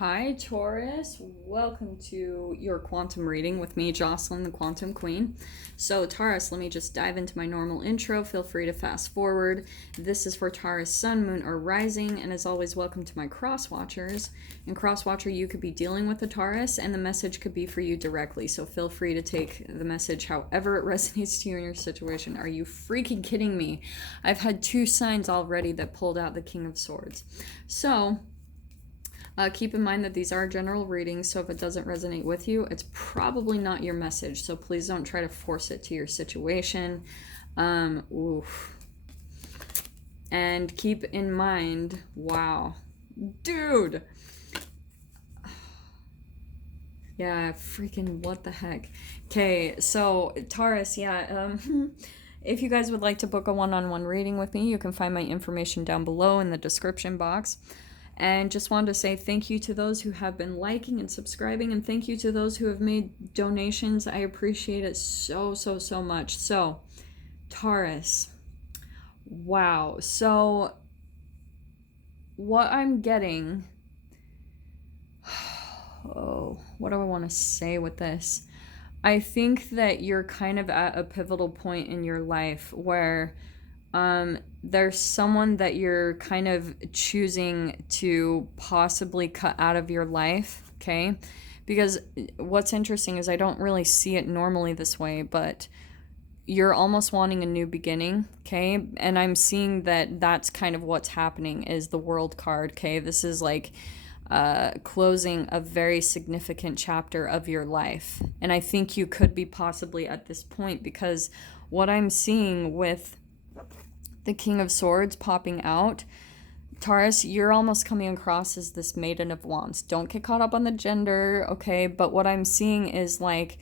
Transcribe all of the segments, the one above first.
Hi, Taurus. Welcome to your quantum reading with me, Jocelyn, the Quantum Queen. So, Taurus, let me just dive into my normal intro. Feel free to fast forward. This is for Taurus, Sun, Moon, or Rising. And as always, welcome to my cross watchers. In cross watcher, you could be dealing with a Taurus, and the message could be for you directly. So, feel free to take the message however it resonates to you in your situation. Are you freaking kidding me? I've had 2 signs already that pulled out the King of Swords. So, keep in mind that these are general readings, so if it doesn't resonate with you, it's probably not your message. So please don't try to force it to your situation. Oof. And keep in mind, wow, dude. Yeah, freaking what the heck. Okay, so Taurus, yeah, if you guys would like to book a one-on-one reading with me, you can find my information down below in the description box. And just wanted to say thank you to those who have been liking and subscribing, and thank you to those who have made donations. I appreciate it so much. So, Taurus, wow. So, what I'm getting, what do I want to say with this? I think that you're kind of at a pivotal point in your life where there's someone that you're kind of choosing to possibly cut out of your life, okay? Because what's interesting is I don't really see it normally this way, but you're almost wanting a new beginning, okay? And I'm seeing that that's kind of what's happening is the World card, okay? This is like closing a very significant chapter of your life. And I think you could be possibly at this point because what I'm seeing with the King of Swords popping out, Taurus, you're almost coming across as this Maiden of Wands. Don't get caught up on the gender, okay? But what I'm seeing is like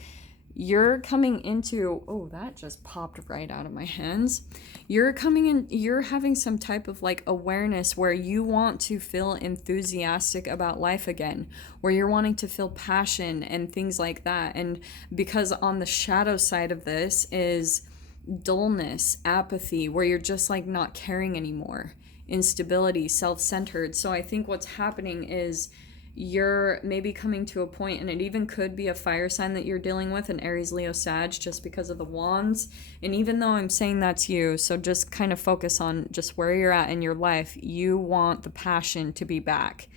you're coming into, oh, that just popped right out of my hands. You're coming in, you're having some type of like awareness where you want to feel enthusiastic about life again, where you're wanting to feel passion and things like that. And because on the shadow side of this is dullness, apathy, where you're just like not caring anymore, instability, self-centered. So I think what's happening is you're maybe coming to a point, and it even could be a fire sign that you're dealing with, an Aries, Leo, Sag, just because of the wands. And even though I'm saying that's you, so just kind of focus on just where you're at in your life. You want the passion to be back.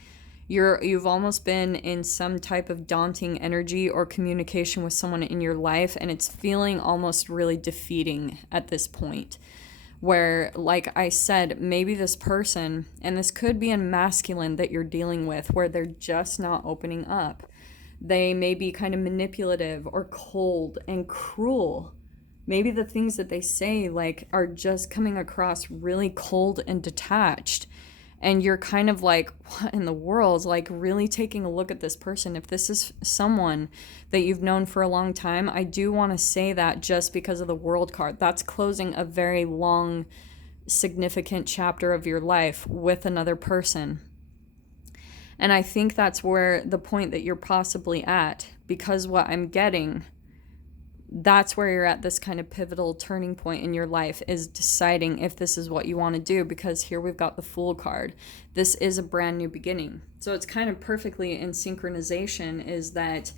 You've almost been in some type of daunting energy or communication with someone in your life, and it's feeling almost really defeating at this point. Where, like I said, maybe this person, and this could be a masculine that you're dealing with, where they're just not opening up. They may be kind of manipulative or cold and cruel. Maybe the things that they say like are just coming across really cold and detached. And you're kind of like, what in the world? Like really taking a look at this person. If this is someone that you've known for a long time, I do want to say that just because of the World card. That's closing a very long, significant chapter of your life with another person. And I think that's where the point that you're possibly at, because what I'm getting, that's where you're at, this kind of pivotal turning point in your life, is deciding if this is what you want to do, because here we've got the Fool card. This is a brand new beginning. So it's kind of perfectly in synchronization is that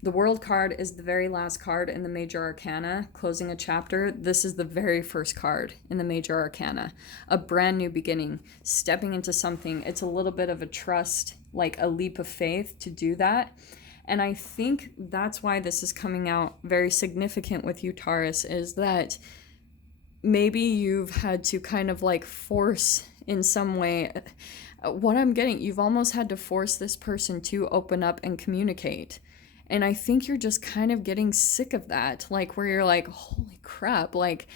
the World card is the very last card in the Major Arcana, closing a chapter. This is the very first card in the Major Arcana. A brand new beginning, stepping into something. It's a little bit of a trust, like a leap of faith to do that. And I think that's why this is coming out very significant with you, Taurus, is that maybe you've had to kind of like force in some way. What I'm getting, you've almost had to force this person to open up and communicate. And I think you're just kind of getting sick of that, like where you're like, holy crap, like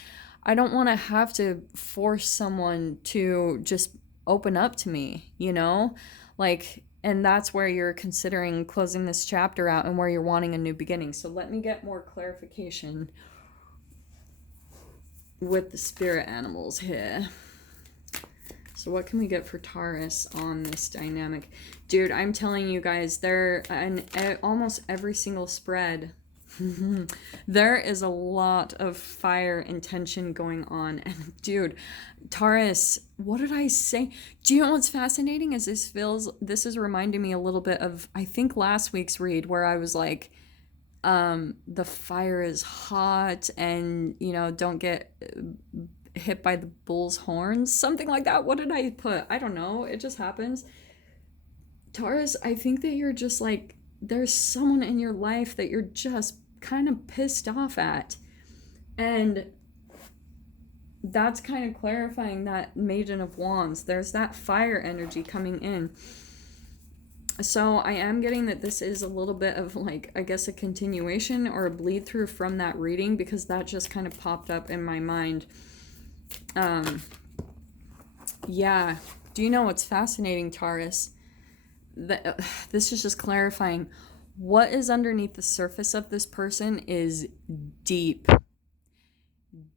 I don't want to have to force someone to just open up to me, you know? Like, and that's where you're considering closing this chapter out and where you're wanting a new beginning. So let me get more clarification with the spirit animals here. So what can we get for Taurus on this dynamic? Dude, I'm telling you guys, almost every single spread There is a lot of fire and tension going on. And dude, Taurus, what did I say? Do you know what's fascinating is this is reminding me a little bit of, I think, last week's read where I was like, the fire is hot and, don't get hit by the bull's horns, something like that. What did I put? I don't know. It just happens. Taurus, I think that you're just like, there's someone in your life that you're just kind of pissed off at. And that's kind of clarifying that Maiden of Wands. There's that fire energy coming in. So I am getting that this is a little bit of like, I guess, a continuation or a bleed through from that reading, because that just kind of popped up in my mind. Yeah. Do you know what's fascinating, Taurus? This is just clarifying. What is underneath the surface of this person is deep.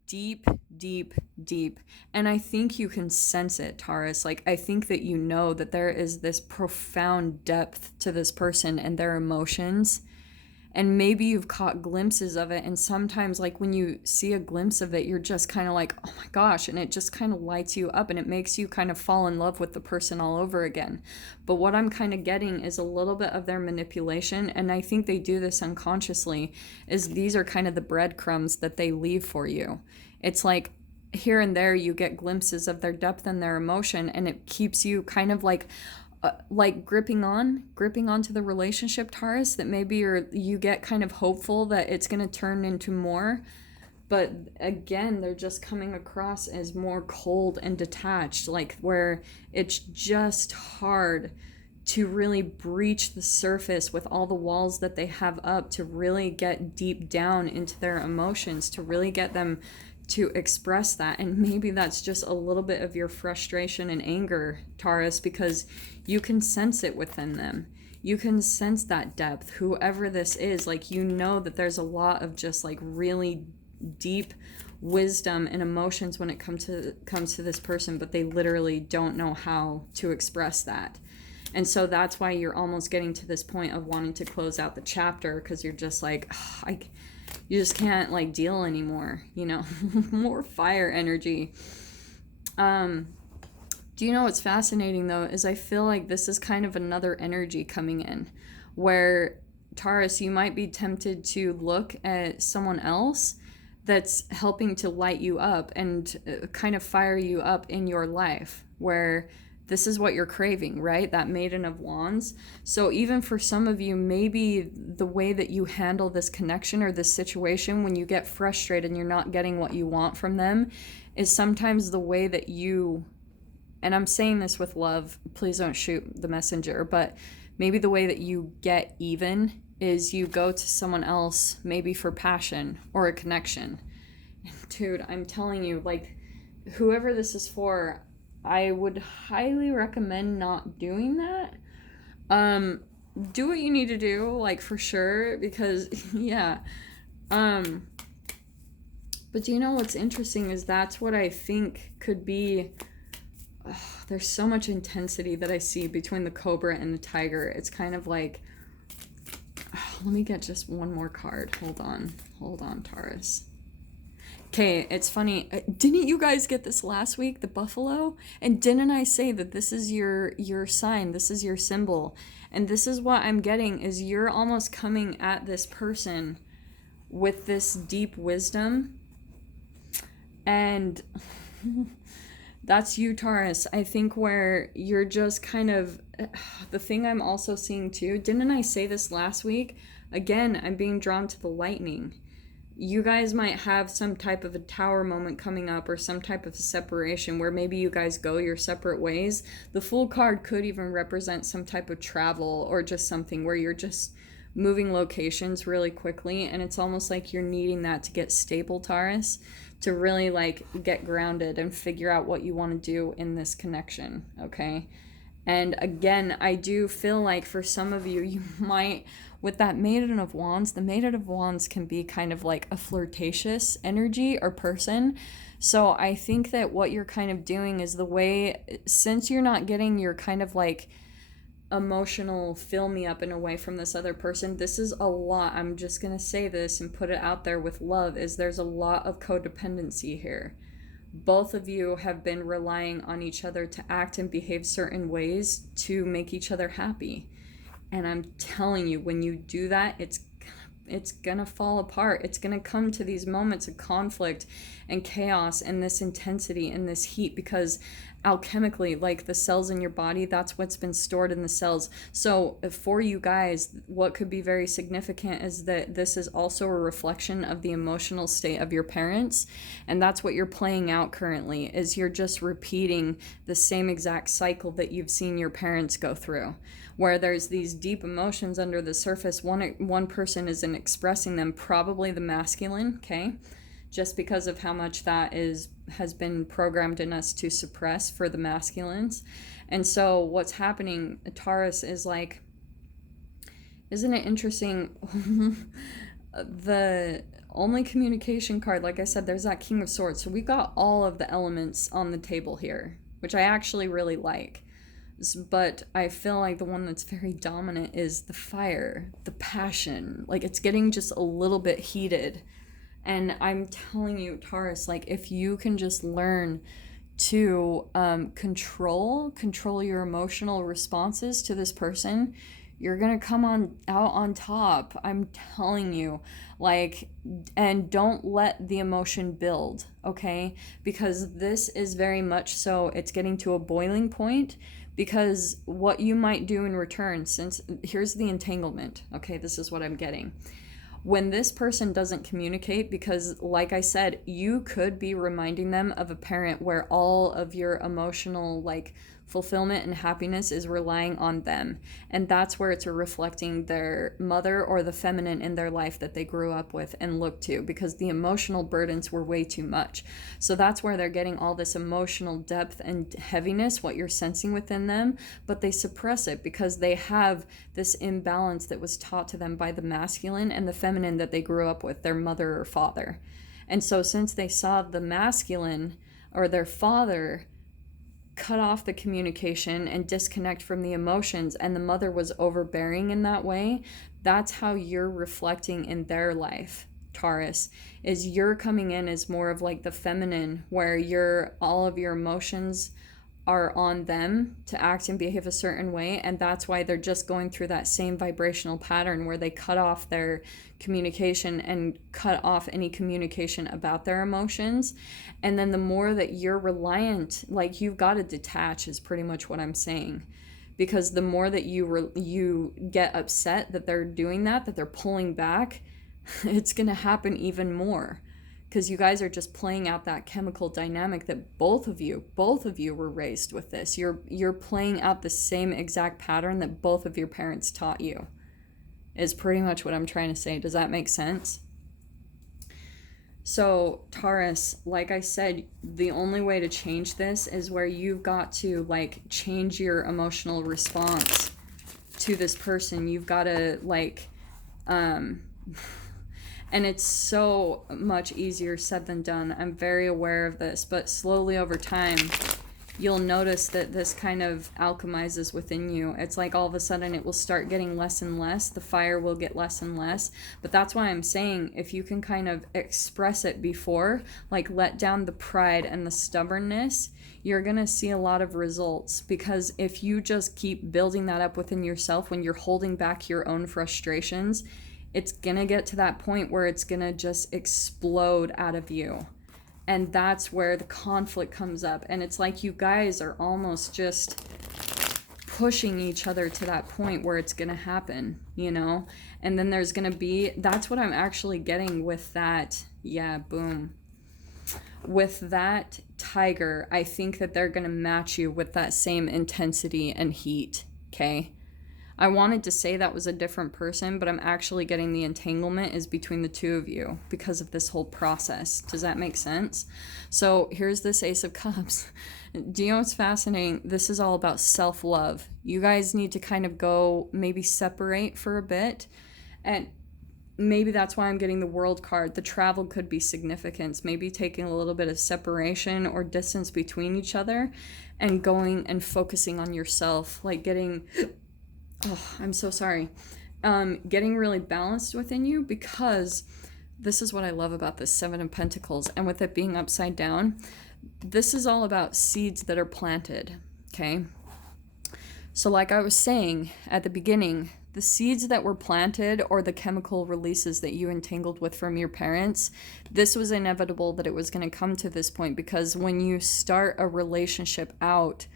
Deep, deep, deep. And I think you can sense it, Taurus. Like, I think that you know that there is this profound depth to this person and their emotions. And maybe you've caught glimpses of it. And sometimes, like, when you see a glimpse of it, you're just kind of like, oh my gosh. And it just kind of lights you up and it makes you kind of fall in love with the person all over again. But what I'm kind of getting is a little bit of their manipulation. And I think they do this unconsciously, is these are kind of the breadcrumbs that they leave for you. It's like here and there you get glimpses of their depth and their emotion, and it keeps you kind of like gripping onto the relationship, Taurus, that maybe you get kind of hopeful that it's going to turn into more, but again, they're just coming across as more cold and detached, like where it's just hard to really breach the surface with all the walls that they have up, to really get deep down into their emotions, to really get them to express that. And maybe that's just a little bit of your frustration and anger, Taurus, because you can sense it within them. You can sense that depth, whoever this is. Like, you know that there's a lot of just like really deep wisdom and emotions when it comes to this person, but they literally don't know how to express that. And so that's why you're almost getting to this point of wanting to close out the chapter, because you're just like, you just can't like deal anymore, more fire energy. Do you know what's fascinating though, is I feel like this is kind of another energy coming in where, Taurus, you might be tempted to look at someone else that's helping to light you up and kind of fire you up in your life, where this is what you're craving, right? That Maiden of Wands. So even for some of you, maybe the way that you handle this connection or this situation when you get frustrated and you're not getting what you want from them is sometimes the way that you, and I'm saying this with love, please don't shoot the messenger, but maybe the way that you get even is you go to someone else, maybe for passion or a connection. Dude, I'm telling you, like, whoever this is for, I would highly recommend not doing that. Do what you need to do, like, for sure, because yeah. But do you know what's interesting is that's what I think could be. There's so much intensity that I see between the Cobra and the Tiger. It's kind of like, let me get just one more card. Hold on, Taurus. Okay, it's funny. Didn't you guys get this last week, the buffalo? And didn't I say that this is your sign, this is your symbol? And this is what I'm getting, is you're almost coming at this person with this deep wisdom. And that's you, Taurus. I think where you're just kind of, the thing I'm also seeing too, didn't I say this last week? Again, I'm being drawn to the lightning. You guys might have some type of a tower moment coming up, or some type of separation where maybe you guys go your separate ways. The Fool card could even represent some type of travel, or just something where you're just moving locations really quickly, and it's almost like you're needing that to get stable, Taurus, to really like get grounded and figure out what you want to do in this connection, okay? And again, I do feel like for some of you, you might, with that Maiden of Wands, the Maiden of Wands can be kind of like a flirtatious energy or person. So I think that what you're kind of doing is the way, since you're not getting your kind of like emotional fill me up in a way from this other person. This is a lot. I'm just going to say this and put it out there with love, is there's a lot of codependency here. Both of you have been relying on each other to act and behave certain ways to make each other happy. And I'm telling you, when you do that, it's gonna fall apart. It's gonna come to these moments of conflict and chaos and this intensity and this heat, because alchemically, like the cells in your body, that's what's been stored in the cells. So for you guys, what could be very significant is that this is also a reflection of the emotional state of your parents, and that's what you're playing out currently, is you're just repeating the same exact cycle that you've seen your parents go through, where there's these deep emotions under the surface. One person isn't expressing them, probably the masculine, okay? Just because of how much that has been programmed in us to suppress for the masculines. And so what's happening, Taurus, is like, isn't it interesting? The only communication card, like I said, there's that King of Swords. So we got all of the elements on the table here, which I actually really like. But I feel like the one that's very dominant is the fire, the passion. Like, it's getting just a little bit heated. And I'm telling you, Taurus, like, if you can just learn to control your emotional responses to this person, you're gonna come out on top. I'm telling you, like, and don't let the emotion build, okay? Because this is very much so, it's getting to a boiling point. Because what you might do in return, since here's the entanglement, okay, this is what I'm getting. When this person doesn't communicate, because like I said, you could be reminding them of a parent where all of your emotional, like, fulfillment and happiness is relying on them. And that's where it's reflecting their mother or the feminine in their life that they grew up with and looked to, because the emotional burdens were way too much. So that's where they're getting all this emotional depth and heaviness, what you're sensing within them, but they suppress it because they have this imbalance that was taught to them by the masculine and the feminine that they grew up with, their mother or father. And so since they saw the masculine or their father cut off the communication and disconnect from the emotions, and the mother was overbearing in that way, that's how you're reflecting in their life, Taurus, is you're coming in as more of like the feminine, where all of your emotions are on them to act and behave a certain way, and that's why they're just going through that same vibrational pattern where they cut off their communication and cut off any communication about their emotions. And then the more that you're reliant, like, you've got to detach is pretty much what I'm saying, because the more that you get upset that they're doing that they're pulling back, it's going to happen even more. Because you guys are just playing out that chemical dynamic that both of you were raised with this. You're playing out the same exact pattern that both of your parents taught you, is pretty much what I'm trying to say. Does that make sense? So Taurus, like I said, the only way to change this is where you've got to, like, change your emotional response to this person. You've got to, like, and it's so much easier said than done. I'm very aware of this, but slowly over time, you'll notice that this kind of alchemizes within you. It's like all of a sudden it will start getting less and less. The fire will get less and less. But that's why I'm saying, if you can kind of express it before, like, let down the pride and the stubbornness, you're going to see a lot of results. Because if you just keep building that up within yourself, when you're holding back your own frustrations, it's going to get to that point where it's going to just explode out of you. And that's where the conflict comes up. And it's like you guys are almost just pushing each other to that point where it's going to happen, you know? And then there's going to be, that's what I'm actually getting with that. Yeah, boom. With that tiger, I think that they're going to match you with that same intensity and heat, okay? I wanted to say that was a different person, but I'm actually getting the entanglement is between the two of you because of this whole process. Does that make sense? So here's this Ace of Cups. Do you know what's fascinating? This is all about self-love. You guys need to kind of go maybe separate for a bit. And maybe that's why I'm getting the World card. The travel could be significance. Maybe taking a little bit of separation or distance between each other and going and focusing on yourself. Like getting Oh, I'm so sorry. Getting really balanced within you, because this is what I love about this Seven of Pentacles, and with it being upside down, this is all about seeds that are planted, okay? So like I was saying at the beginning, the seeds that were planted, or the chemical releases that you entangled with from your parents, this was inevitable that it was going to come to this point, because when you start a relationship out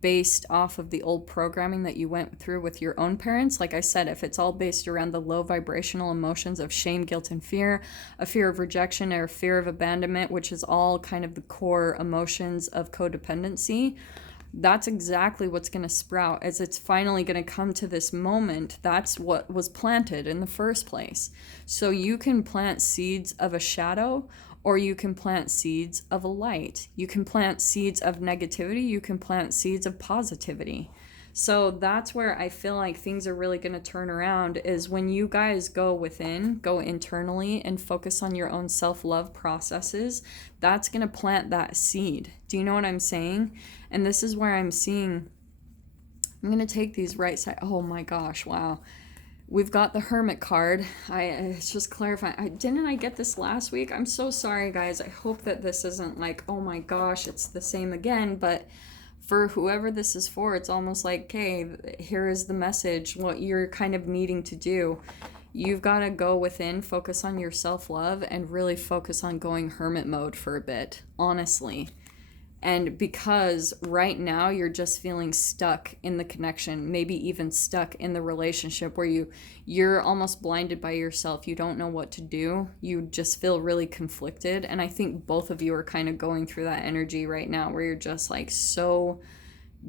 based off of the old programming that you went through with your own parents, like I said, if it's all based around the low vibrational emotions of shame, guilt, and fear, a fear of rejection, or a fear of abandonment, which is all kind of the core emotions of codependency, that's exactly what's going to sprout as it's finally going to come to this moment. That's what was planted in the first place. So you can plant seeds of a shadow, or you can plant seeds of a light. You can plant seeds of negativity. You can plant seeds of positivity. So that's where I feel like things are really going to turn around, is when you guys go within, go internally, and focus on your own self-love processes. That's going to plant that seed. Do you know what I'm saying? And this is where I'm seeing, I'm going to take these right side. Oh my gosh, wow. We've got the Hermit card. It's just clarifying. Didn't I get this last week? I'm so sorry, guys. I hope that this isn't like, oh my gosh, it's the same again. But for whoever this is for, it's almost like, okay, here is the message, what you're kind of needing to do. You've got to go within, focus on your self-love, and really focus on going hermit mode for a bit, honestly. And because right now you're just feeling stuck in the connection, maybe even stuck in the relationship where you're almost blinded by yourself. You don't know what to do. You just feel really conflicted. And I think both of you are kind of going through that energy right now, where you're just like so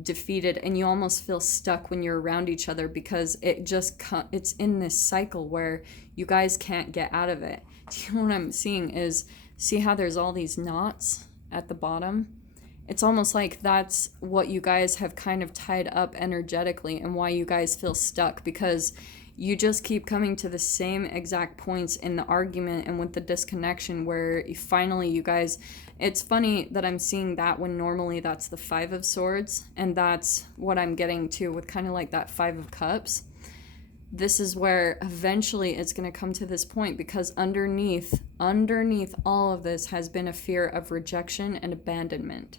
defeated, and you almost feel stuck when you're around each other, because it's in this cycle where you guys can't get out of it. Do you know what I'm seeing is, see how there's all these knots at the bottom? It's almost like that's what you guys have kind of tied up energetically, and why you guys feel stuck, because you just keep coming to the same exact points in the argument and with the disconnection, where finally you guys, it's funny that I'm seeing that when normally that's the Five of Swords, and that's what I'm getting to with kind of like that Five of Cups. This is where eventually it's going to come to this point, because underneath all of this has been a fear of rejection and abandonment.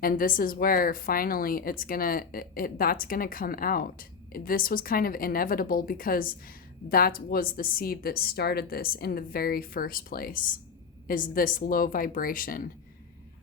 And this is where finally that's gonna come out. This was kind of inevitable, because that was the seed that started this in the very first place, is this low vibration.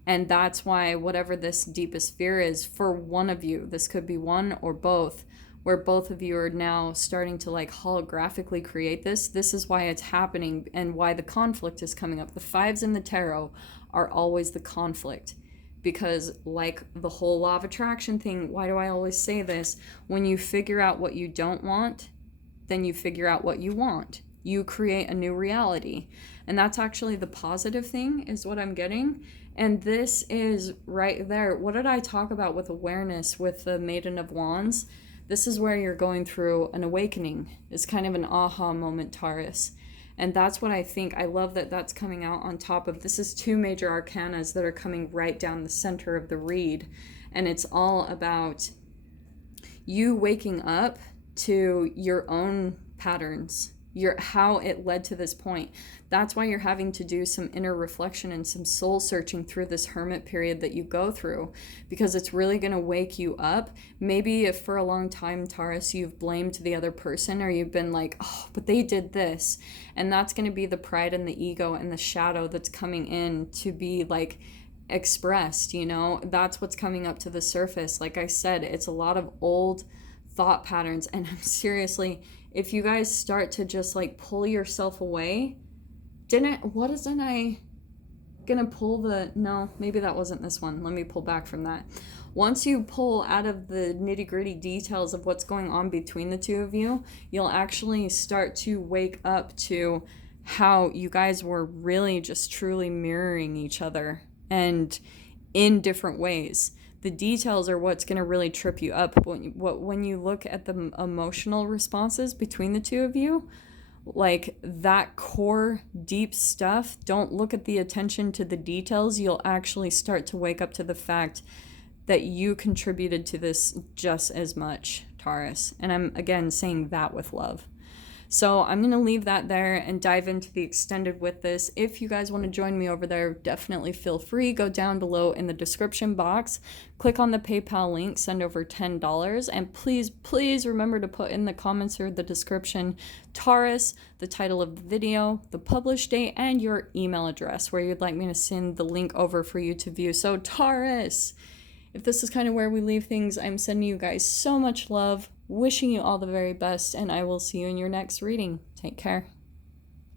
And that's why whatever this deepest fear is for one of you, this could be one or both, where both of you are now starting to like holographically create this. This is why it's happening, and why the conflict is coming up. The fives in the tarot are always the conflict. Because like the whole law of attraction thing, why do I always say this? When you figure out what you don't want, then you figure out what you want. You create a new reality. And that's actually the positive thing, is what I'm getting. And this is right there. What did I talk about with awareness with the Maiden of Wands? This is where you're going through an awakening. It's kind of an aha moment, Taurus. And that's what I think. I love that that's coming out on top of, this is two major arcanas that are coming right down the center of the read. And it's all about you waking up to your own patterns, how it led to this point. That's why you're having to do some inner reflection and some soul searching through this hermit period that you go through, because it's really going to wake you up. Maybe if for a long time, Taurus, you've blamed the other person, or you've been like, oh, but they did this. And that's going to be the pride and the ego and the shadow that's coming in to be like expressed, that's what's coming up to the surface. Like I said, it's a lot of old thought patterns. And I'm seriously, if you guys start to just like pull yourself away, no, maybe that wasn't this one. Let me pull back from that. Once you pull out of the nitty-gritty details of what's going on between the two of you, you'll actually start to wake up to how you guys were really just truly mirroring each other, and in different ways. The details are what's going to really trip you up. When you look at the emotional responses between the two of you, like that core deep stuff, don't look at the attention to the details. You'll actually start to wake up to the fact that you contributed to this just as much, Taurus. And I'm, again, saying that with love. So I'm going to leave that there and dive into the extended with this. If you guys want to join me over there, definitely feel free. Go down below in the description box, click on the PayPal link, send over $10. And please remember to put in the comments or the description Taurus, the title of the video, the publish date, and your email address where you'd like me to send the link over for you to view. So Taurus, if this is kind of where we leave things, I'm sending you guys so much love, wishing you all the very best, and I will see you in your next reading. Take care.